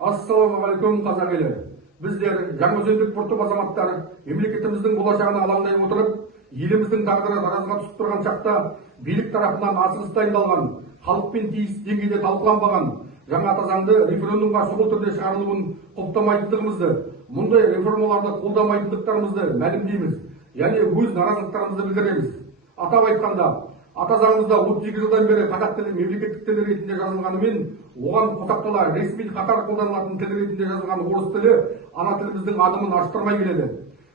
Ассалаумағалейкум қазақ елі. Біздер Жаңаөзендік порты азаматтары мемлекетіміздің болашағына алаңдай отырып, еліміздің тағдыры таразыға түсіп тұрған шақта билік тарапынан асығыс дайындалған, халықпен тиісті деңгейде талқыланбаған жаңа ата заңды референдумға шұғыл түрде шығарылуын құптамайтындығымызды, мұндай реформаларды қолдамайтындықтарымызды мәлімдейміз, яғни өз наразылықтарымызды білдіреміз. Атап айтқанда, ата заңымызда 32 жылдан бері қазақ тілі мемлекеттік тіл ретінде жазылғанымен, оған қосақтала ресми қатар қолданылатын тіл ретінде жазылған орыс тілі ана тіліміздің адымын аштырмай келеді.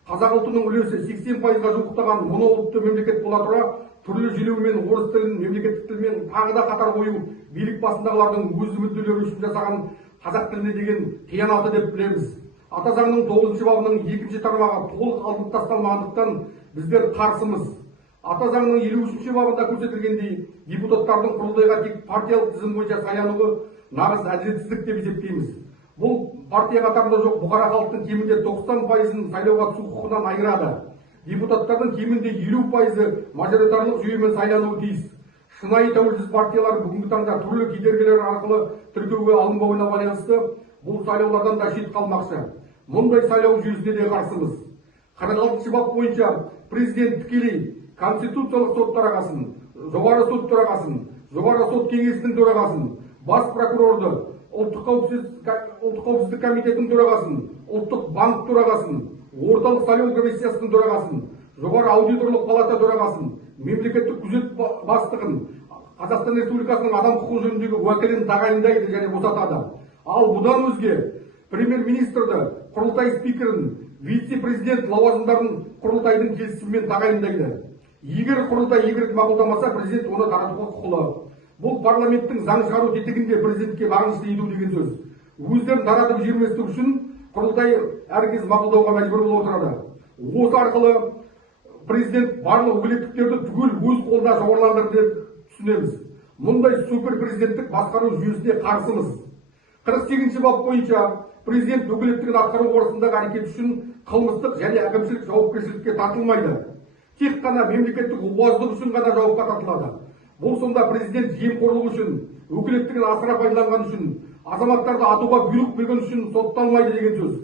Қазақ ұлтының үлесі 80%-ға жуықтаған моноұлтты мемлекет бола тұра, түрлі желеумен орыс тілін мемлекеттік тілмен тағы да қатар қою билік басындағылардың өз мүдделері үшін жасаған қазақ тіліне деген қиянаты деп білеміз. Ата заңның 9 бабының 2 тармағы толық алынып тасталмағандықтан біздер қарсымыз. Ата заңның 53 бабында көрсетілгендей, депутаттардың құрылтайға тек партиялық тізім бойынша сайлануы нағыз әділетсіздік деп есептейміз. Бұл партия қатарында жоқ бұқара халықтың кемінде 90%-ын сайлауға түсу құқығынан айырады. Депутаттардың кемінде 50%-ы мажоритарлық жүйемен сайлануы тиіс. Шынайы тәуелсіз партиялар бүгінгі таңда түрлі кедергілер арқылы тіркеуге алынбауына байланысты бұл сайлаулардан да шет қалмақшы. Мұндай сайлау жүйесіне де қарсымыз. 46 бап бойынша президент тікелей Конституциялық сот төрағасын, жоғары сот төрағасын, жоғары сот кеңесінің төрағасын, бас прокурорды, ұлттық қауіпсіздік комитетінің төрағасын, ұлттық банк төрағасын, орталық сайлау комиссиясының төрағасын, жоғары аудиторлық палата төрағасын, мемлекеттік күзет бастығын, Қазақстан Республикасының адам құқығы жөніндегі уәкілін тағайындайды және босатады. Ал бұдан өзге премьер-министрді, құрылтай спикерін, вице-президент лауазымдарын құрылтайдың келісімімен тағайындайды. Егер құрылтай мақұлдамаса, президент оны таратуға құқылы. Бұл парламенттің заң шығару тетігінде президентке бағынышты ету деген сөз. Өздерін таратып жіберместік үшін құрылтай әркез мақұлдауға мәжбүр болып отырады. Осы арқылы президент барлық өкілеттіктерді түгел өз қолына жоғарыландырды деп түсінеміз. Мұндай супер президенттік басқару жүйесіне қарсымыз. 48 бап бойынша президент өкілеттігін атқару барысындағы әрекет үшін қылмыстық және әкімшілік жауапкершілікке тартылмайды. Тек қана мемлекеттік обаздық үшін ғана жауапқа тартылады. Бұл сонда президент жемқорлық үшін, өкілеттігін асыра пайдаланған үшін, азаматтарды атуға бұйрық берген үшін сотталмайды деген сөз.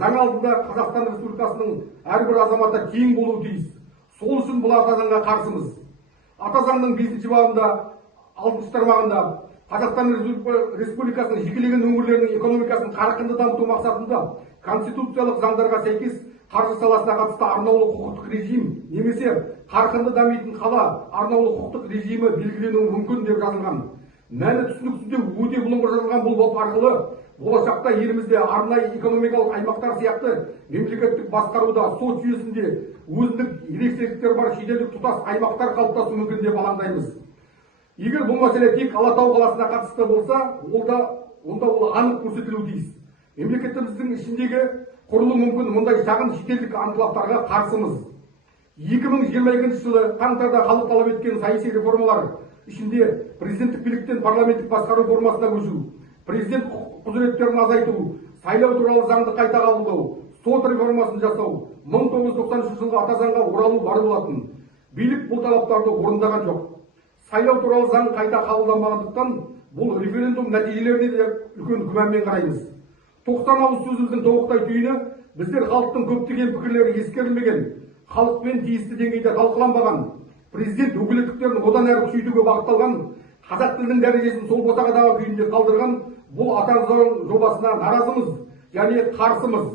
Заң алдында Қазақстан Республикасының әрбір азаматы тең болуы тиіс. Сол үшін бұл ата заңға қарсымыз. Ата заңның 5 бабында 6 тармағында Қазақстан Республикасының жекелеген өңірлерінің экономикасын қарқынды дамыту мақсатында конституциялық заңдарға сәйкес қаржы саласына қатысты арнаулы құқықтық режим немесе қарқынды дамитын қала арнаулы құқықтық режимі белгіленуі мүмкін деп жазылған. Мәні түсініксізде өте бұлыңғыр жазылған бұл бап арқылы болашақта елімізде арнайы экономикалық аймақтар сияқты мемлекеттік басқаруда сот жүйесінде өзіндік ерекшеліктері бар шетелдік тұтас аймақтар қалыптасуы мүмкін деп алаңдаймыз. Егер бұл мәселе тек Алатау қаласына қатысты болса, онда ол анық көрсетілуі тиіс. Мемлекетіміздің ішіндегі құрылу мүмкін мұндай шағын шетелдік анклавтарға қарсымыз. 2022 жылы қаңтарда халық талап еткен саяси реформалар ішінде президенттік биліктен парламенттік басқару формасына көшу, президент құзыреттерін азайту, сайлау туралы заңды қайта қабылдау, сот реформасын жасау, 1993 жылғы ата заңға оралу бар болатын. Билік бұл талаптарды орындаған жоқ. Сайлау туралы заң қайта қабылданбағандықтан бұл референдум нәтижелеріне де үлкен күмәнмен қараймыз. 90 ауыз сөзіміздің толықтай түйіні біздер халықтың көптеген пікірлері ескерілмеген, халықпен тиісті деңгейде талқыланбаған, президент өкілеттіктерін одан әрі күшейтуге бағытталған, қазақ тілінің дәрежесін сол босағадағы күйінде қалдырған бұл ата заң жобасына наразымыз, яғни қарсымыз.